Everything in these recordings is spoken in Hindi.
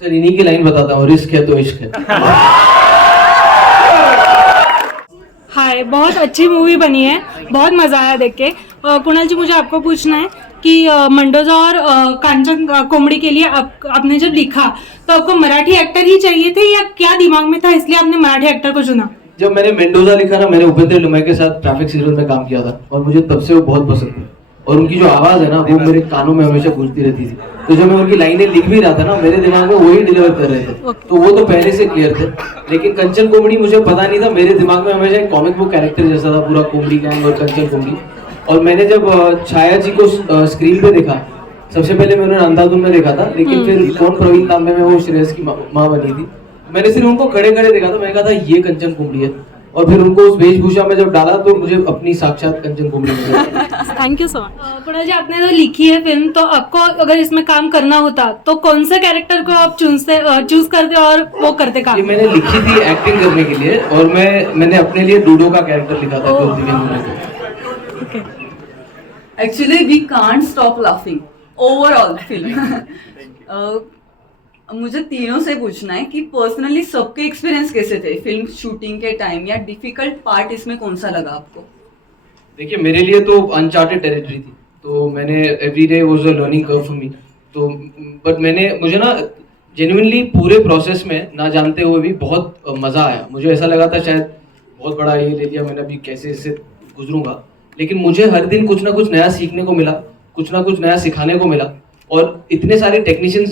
सर इन्हीं की लाइन बताता हूँ, रिस्क है तो इश्क है। हाय, बहुत अच्छी मूवी बनी है, बहुत मज़ा आया देख के। कुणाल जी, मुझे आपको पूछना है कि मंडोजा और कांचन कोमड़ी के लिए आपने जब लिखा तो आपको मराठी एक्टर ही चाहिए थे या क्या दिमाग में था इसलिए आपने मराठी एक्टर को चुना? जब मैंने मेंडोजा लिखा ना, मैंने उपेंद्र लुमाई के साथ ट्रैफिक सीरियल में काम किया था और मुझे तब से वो बहुत पसंद थी और उनकी जो आवाज़ है ना वो मेरे कानों में हमेशा गूंजती रहती थी। तो जब मैं उनकी लाइनें लिख भी रहा था ना, मेरे दिमाग में वही डिलीवर कर रहे थे, तो वो तो पहले से क्लियर थे। लेकिन कंचन कोमड़ी मुझे पता नहीं था, मेरे दिमाग में हमेशा एक कॉमिक बुक कैरेक्टर जैसा था पूरा कोमड़ी गैंग और कंचन कोमड़ी। और मैंने जब छाया जी को स्क्रीन पे देखा, सबसे पहले मैंने अंधाधुन में देखा था, लेकिन फिर कौन प्रवीण तांबे में वो श्रेयस की माँ बनी थी, मैंने सिर्फ उनको खड़े खड़े देखा था, मैंने कहा था ये कंचन कोमड़ी है। और फिर उनको उस वेशभूषा में जब डाला तो मुझे अपनी साक्षात कंचन कोमड़ी मिली। Thank you so much. Kunal ji, आपने तो लिखी है फिल्म, तो आपको अगर इसमें काम करना होता तो कौन से कैरेक्टर को आप चूज करते और वो करते काम? ये मैंने लिखी थी एक्टिंग करने के लिए और मैंने अपने लिए डूडो का कैरेक्टर लिखा था जो दिव्यांग होने को। Actually, we can't stop laughing overall film. मुझे तीनों से पूछना है कि पर्सनली सबके एक्सपीरियंस कैसे थे फिल्म शूटिंग के टाइम, या डिफिकल्ट पार्ट इसमें कौन सा लगा आपको? देखिए, मेरे लिए तो अनचार्टेड टेरिटरी थी, तो मैंने every day was a learning curve for me. तो बट मुझे ना जेन्युइनली पूरे प्रोसेस में ना जानते हुए भी बहुत मज़ा आया। मुझे ऐसा लगा था शायद बहुत बड़ा ये ले लिया मैंने, अभी कैसे इससे गुजरूंगा, लेकिन मुझे हर दिन कुछ ना कुछ नया सीखने को मिला, कुछ ना कुछ नया सिखाने को मिला। और इतने सारे टेक्नीशियंस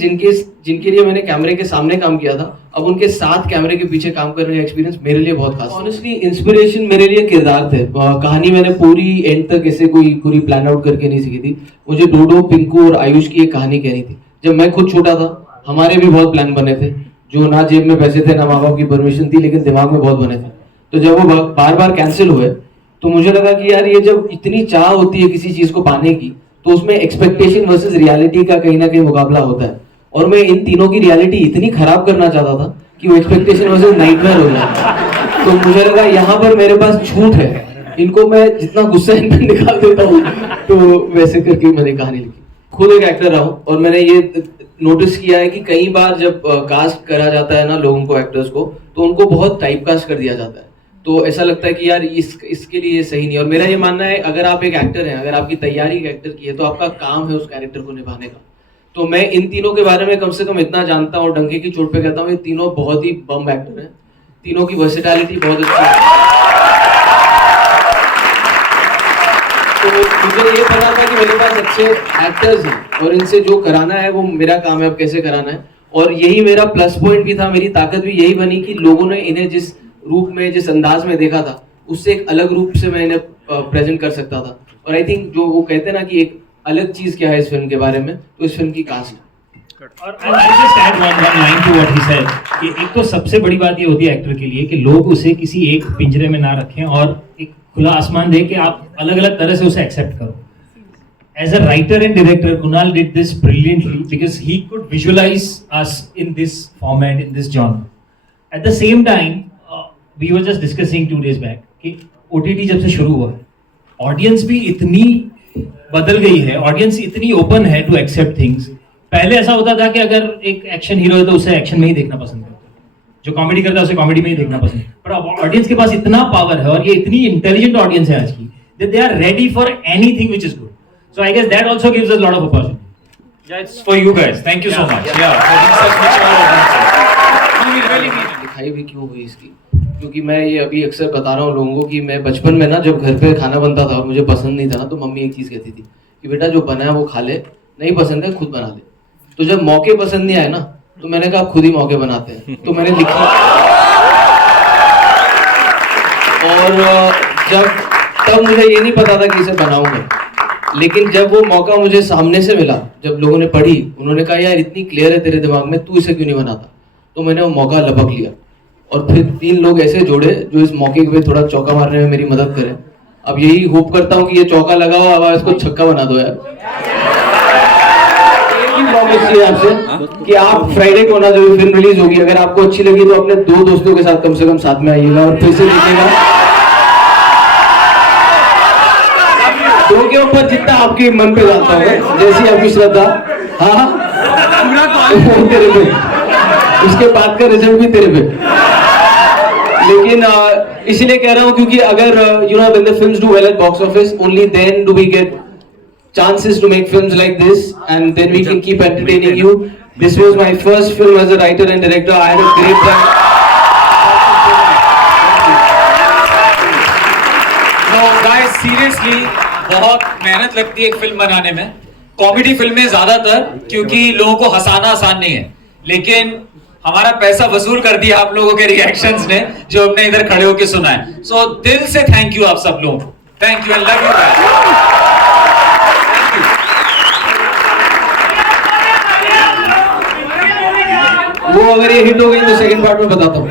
जिनके लिए मैंने कैमरे के सामने काम किया था, अब उनके साथ कैमरे के पीछे काम करने का एक्सपीरियंस मेरे लिए बहुत खास। ऑनेस्टली इंस्पिरेशन मेरे लिए किरदार थे। कहानी मैंने पूरी एंड तक ऐसे कोई पूरी प्लान आउट करके नहीं सीखी थी। मुझे डूडो, पिंकू और आयुष की एक कहानी कहनी थी। जब मैं खुद छोटा था, हमारे भी बहुत प्लान बने थे, जो ना जेब में पैसे थे ना माँ बाप की परमिशन थी, लेकिन दिमाग में बहुत बने थे। तो जब वो बार बार कैंसिल हुए तो मुझे लगा कि यार, ये जब इतनी चाह होती है किसी चीज को पाने की, तो उसमें एक्सपेक्टेशन वर्सेस रियलिटी का कहीं ना कहीं मुकाबला होता है। और मैं इन तीनों की रियलिटी इतनी खराब करना चाहता था कि वो एक्सपेक्टेशन वर्सेस नाइटमेयर हो गया। तो मुझे लगा यहाँ पर मेरे पास छूट है, इनको मैं जितना गुस्सा इन पर निकाल देता हूँ, तो वैसे करके मैंने कहानी लिखी। खुद एक एक्टर रहा हूँ और मैंने ये नोटिस किया है कि कई बार जब कास्ट करा जाता है ना लोगों को, एक्टर्स को, तो उनको बहुत टाइप कास्ट कर दिया जाता है। तो ऐसा लगता है कि यार इसके लिए ये सही नहीं। और मेरा ये मानना है, अगर आप एक एक्टर हैं, अगर आपकी तैयारी एक एक्टर की है, तो आपका काम है उस कैरेक्टर को निभाने का। तो मैं इन तीनों के बारे में कम से कम इतना जानता हूँ और डंके की चोट पे कहता हूँ, ये तीनों बहुत ही बम एक्टर हैं, तीनों की वर्सेटैलिटी बहुत अच्छी है। तो मुझे ये पता था कि मेरे पास अच्छे एक्टर्स हैं और इनसे जो कराना है वो मेरा काम है, अब कैसे कराना है। और यही मेरा प्लस पॉइंट भी था, मेरी ताकत भी यही बनी कि लोगों ने इन्हें जिस रूप में, जिस अंदाज में देखा था, उससे एक अलग रूप से मैं इन्हें प्रेजेंट कर सकता था। और आई थिंक जो वो कहते हैं ना कि एक अलग चीज क्या है इस फिल्म के बारे में, तो इस फिल्म की कास्ट। और I just add one line to what he said कि एक तो सबसे बड़ी बात ये होती है एक्टर के लिए कि लोग उसे किसी एक पिंजरे में ना रखें और एक खुला आसमान दे कि आप अलग अलग तरह से उसे एक्सेप्ट करो। As a writer and director, Kunal did this brilliantly because he could visualize us in this format, in this genre. At the same time, we were just discussing 2 days back कि OTT जब से शुरू हुआ है, ऑडियंस भी इतनी बदल गई है, ऑडियंस इतनी ओपन है टू एक्सेप्ट थिंग्स। पहले ऐसा होता था कि अगर एक एक्शन हीरो है तो उसे एक्शन में ही देखना पसंद करता है, जो कॉमेडी करता है उसे कॉमेडी में ही देखना पसंद है। पर अब ऑडियंस के पास इतना पावर है और ये इतनी इंटेलिजेंट ऑडियंस है आज की, that they are ready for anything which is good. So I guess that also gives us a lot of opportunity. Yeah, it's for you guys. Thank you so much. Yeah, for being such mature audiences. We really need it. दिखाई भी क्यों हुई इसकी, क्योंकि मैं ये अभी अक्सर बता रहा हूँ लोगों को कि मैं बचपन में ना जब घर पे खाना बनता था और मुझे पसंद नहीं था ना, तो मम्मी एक चीज़ कहती थी कि बेटा जो बना है वो खा ले, नहीं पसंद है खुद बना ले। तो जब मौके पसंद नहीं आए ना, तो मैंने कहा खुद ही मौके बनाते हैं, तो मैंने लिखी। और तब मुझे ये नहीं पता था कि इसे बनाऊंगा, लेकिन जब वो मौका मुझे सामने से मिला, जब लोगों ने पढ़ी, उन्होंने कहा यार इतनी क्लियर है तेरे दिमाग में, तू इसे क्यों नहीं बनाता, तो मैंने वो मौका लपक लिया। और फिर 3 लोग ऐसे जोड़े जो इस मौके पे थोड़ा चौका मारने में मेरी मदद करें। अब यही होप करता हूँ कि ये चौका लगा हो, अब इसको छक्का बना दो यार। प्रॉमिस है आपसे कि आप फ्राइडे को ना जब फिल्म रिलीज होगी, अगर आपको अच्छी लगी तो अपने 2 दोस्तों के साथ कम से कम साथ में आइएगा और फिर से देखिएगा। 2 के ऊपर जितना आपके मन पे जाता है, जैसी आपकी श्रद्धा। हाँ तेरे पे उसके बाद का रिजल्ट भी तेरे पे। लेकिन इसीलिए कह रहा हूँ क्योंकि अगर you know when the films do well at box office, only then do we get chances to make films like this, and then we can keep entertaining you. This was my first film as a writer and director. I had a great time. No, guys, seriously, बहुत मेहनत लगती है एक फिल्म बनाने में। कॉमेडी फिल्में ज्यादातर, क्योंकि लोगों को हंसाना आसान नहीं है, लेकिन हमारा पैसा वसूल कर दिया आप लोगों के रिएक्शंस ने, जो हमने इधर खड़े होकर सुना है। सो दिल से थैंक यू आप सब लोग, thank you and love you guys. वो अगर ये हिट हो गई तो सेकंड पार्ट में बताता हूँ।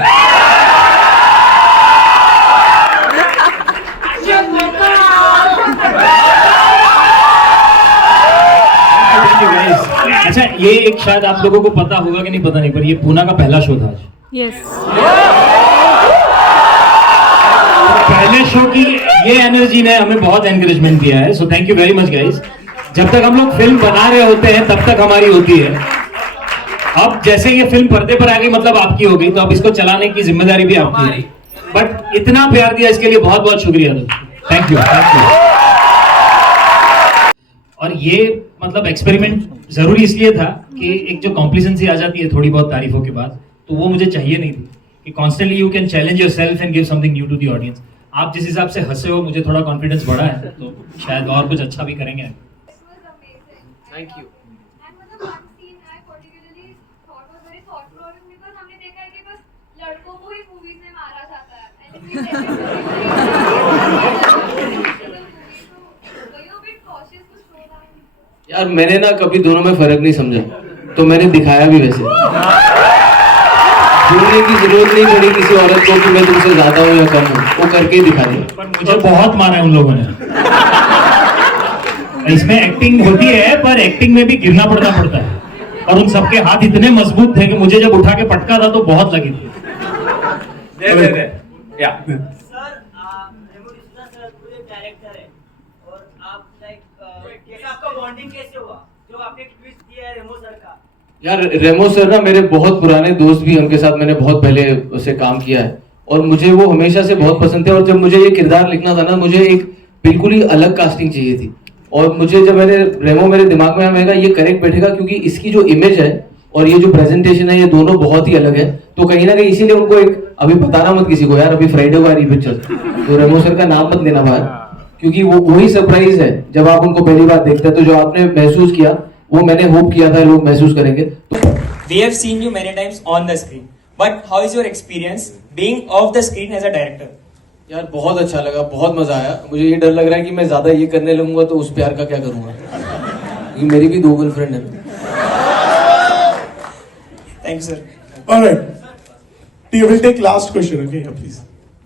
अच्छा, ये एक शायद आप लोगों को पता होगा कि नहीं पता नहीं, पर ये पूना का पहला शो था आज। यस, पहले शो की ये एनर्जी ने हमें बहुत एनकरेजमेंट दिया है, so thank you very much guys. जब तक हम लोग फिल्म बना रहे होते हैं तब तक हमारी होती है। अब जैसे ये फिल्म पर्दे पर आ गई, मतलब आपकी हो गई, तो अब इसको चलाने की जिम्मेदारी भी आपकी है। बट इतना प्यार दिया इसके लिए बहुत बहुत शुक्रिया, थैंक यू, थैंक यू। और ये मतलब एक्सपेरिमेंट जरूरी इसलिए था कि एक जो कॉम्प्लिसेंसी आ जाती है थोड़ी बहुत तारीफों के बाद, तो वो मुझे चाहिए नहीं थी कि constantly you can challenge yourself and give something new to the audience. आप जिस हिसाब से हंसे हो, मुझे थोड़ा कॉन्फिडेंस बढ़ा है, तो शायद और कुछ अच्छा भी करेंगे। Thank you. लड़कों को ही मूवीज में मारा जाता है। यार मैंने ना कभी दोनों में फर्क नहीं समझा, तो मैंने दिखाया भी वैसे। बोलने की जरूरत नहीं पड़ी किसी औरत को कि मैं तुमसे ज्यादा हूँ या कम हूँ, वो करके ही दिखा दिया। पर मुझे बहुत मारा है उन लोगों ने। इसमें एक्टिंग होती है, पर एक्टिंग में भी गिरना पड़ता है, और उन सबके हाथ इतने मजबूत थे कि मुझे जब उठा के पटका था तो बहुत लगी थी। या सर, रेमो डिसूजा सर पूरे डायरेक्टर है, और आप कैसे आपका बॉन्डिंग कैसे हुआ, जो आपने ट्विस्ट दिया है रेमो सर का? यार रेमो सर ना मेरे बहुत पुराने दोस्त भी, उनके साथ मैंने बहुत पहले उससे काम किया है, और मुझे वो हमेशा से बहुत पसंद थे। और जब मुझे ये किरदार लिखना था ना, मुझे एक बिल्कुल ही अलग कास्टिंग चाहिए थी, और मुझे जब रेमो मेरे दिमाग में आया, मैंने कहा ये करेक्ट बैठेगा, क्योंकि इसकी जो इमेज है और ये जो प्रेजेंटेशन है, ये दोनों बहुत ही अलग है। तो कहीं ना कहीं इसीलिए उनको एक, अभी बताना मत किसी को यार, अभी फ्राइडे को आ रही पिक्चर, तो रेमो सर का नाम मत लेना बाहर, क्योंकि वो वही सरप्राइज है जब आप उनको पहली बार देखते हैं। तो जो आपने महसूस किया, वो मैंने होप किया था लोग महसूस करेंगे। We have seen you many times on the screen, but how is your experience being off the screen as a director? यार बहुत अच्छा लगा, बहुत मजा आया। मुझे ये डर लग रहा है कि मैं ज्यादा ये करने लगूंगा तो उस प्यार का क्या करूंगा, क्योंकि मेरी भी 2 गर्लफ्रेंड है। Thank you, sir. All right. We will take last question. Okay, yeah, please.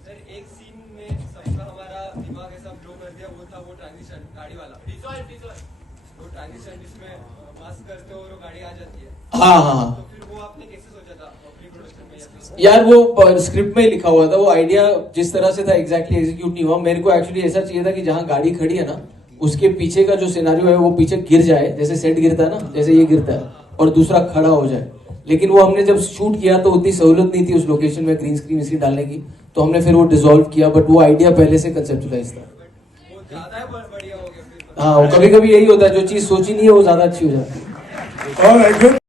Sir, एक सीन में सबका हमारा दिमाग ऐसा ब्लो कर दिया, वो था वो ट्रांजिशन गाड़ी वाला, वो ट्रांजिशन जिसमें मास्क करते हो और वो गाड़ी आ जाती है। हाँ। तो फिर वो आपने कैसे सोचा था अपनी प्रोडक्शन में या फिर? यार वो स्क्रिप्ट में ही लिखा हुआ था, वो आइडिया जिस तरह से था एग्जैक्टली एग्जीक्यूट नहीं हुआ। मेरे को एक्चुअली ऐसा चाहिए था कि जहाँ गाड़ी खड़ी है ना, उसके पीछे का जो सिनेरियो है वो पीछे गिर जाए, जैसे सेट गिरता है ना, जैसे ये गिरता है, और दूसरा खड़ा हो जाए। लेकिन वो हमने जब शूट किया तो उतनी सहूलत नहीं थी उस लोकेशन में ग्रीन स्क्रीन इसकी डालने की, तो हमने फिर वो डिसॉल्व किया। बट वो आइडिया पहले से कंसेप्चुअलाइज था। वो ज्यादा बढ़िया हो गया फिर? हाँ, कभी कभी यही होता है, जो चीज सोची नहीं है वो ज्यादा अच्छी हो जाती है। All right, good.